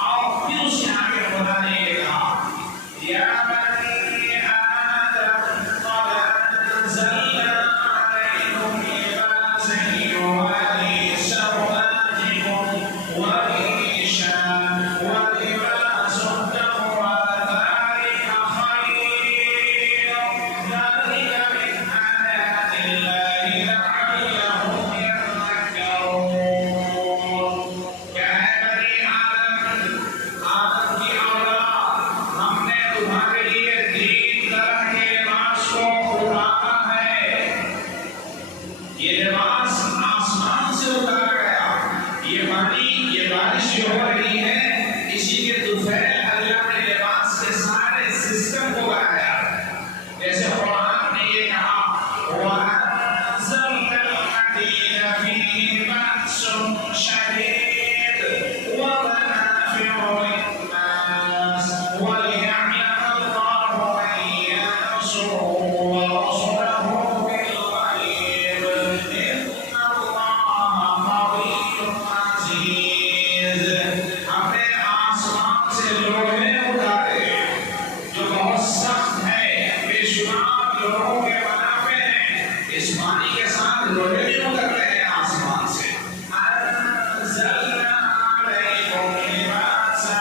اور پھر اس کے آگے خدا نے یہ کہا یا بنی آدم قد انزلنا علیکم لباسا یواری سوآتکم وريشا ولباس التقوى ذلك خير ذلك من آيات الله لعلهم يذكرون کیا ہے بنی آدم کی اولاد ہم نے تمہارے لیے 3 طرح کے لباس کو اتارا ہے یہ لباس آسمان سے اتارا گیا یہ پانی یہ بارش جو ہو رہی ہے اسی کے دوپہر اللہ نے لباس کے سارے سسٹم کو بنایا جیسے قرآن نے یہ کہا وَأَنزَلْنَا الْحَدِيدَ فِيهِ بَأْسٌ شَدِيدٌ وَمَنَافِعُ لِلنَّاسِ وَلِيَعْلَمَ اللَّهُ مَن يَنصُرُهُ وَرُسُلَهُ بِالْغَيْبِ إِنَّ اللَّهَ قَوِيٌّ عَزِيزٌ ہم نے آسمان سے لوہے اتارے جو بہت سخت ہے بے شمار لوگوں کے منافع ہیں اس پانی کے ساتھ لوہے بھی اتر رہے ہیں آسمان سے انزلنا علیکم لباسا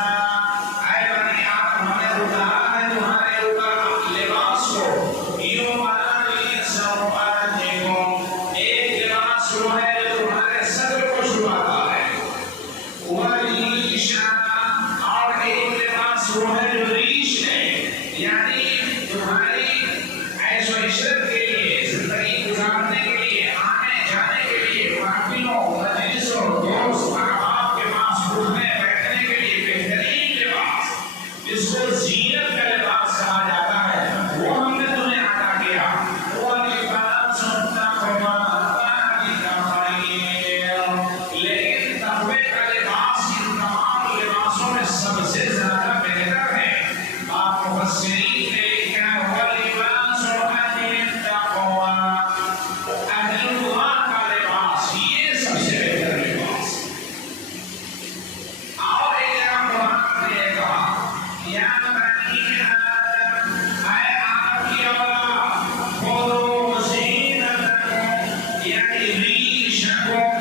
اے بنی آدم ہم نے اتارا ہے تمہارے اوپر لباس کو یواری سوآتکم ایک لباس وہ ہے جو تمہارے صدر کو چھپاتا ہے وریشا اور ایک لباس وہ ہے جو ریش ہے یعنی تمہاری عیش و عشرت کے لیے زندگی گزارنے کے لیے آنے جانے کے لیے محفلوں مجلسوں دوست احباب کے پاس اٹھنے بیٹھنے کے لیے بہترین لباس جس کو زینت کا لباس کہا جاتا ہے وہ ہم نے تمہیں عطا کیا وَلِبَاسُ التَّقْوَىٰ ذَلِكَ خَيْرٌ لیکن تقوی کا لباس ان تمام لباسوں میں سب سے زیادہ بہتر ہے آپ مفسرین نے لکھا وَلِبَاسُ أَهْلِ التَّقْوَىٰ اہل اللہ کا لباس یہ سب سے بہتر لباس اور ایک جگہ قرآن نے کہا یا بنی آدم اے آدم کی اولاد خذوا زینتکم یعنی ریشکم